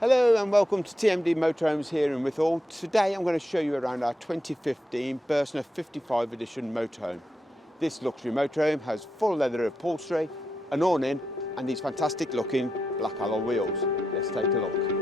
Hello and welcome to TMD Motorhomes here in Withall. Today I'm going to show you around our 2015 Burstner 55 edition motorhome. This luxury motorhome has full leather upholstery, an awning and these fantastic looking black alloy wheels. Let's take a look.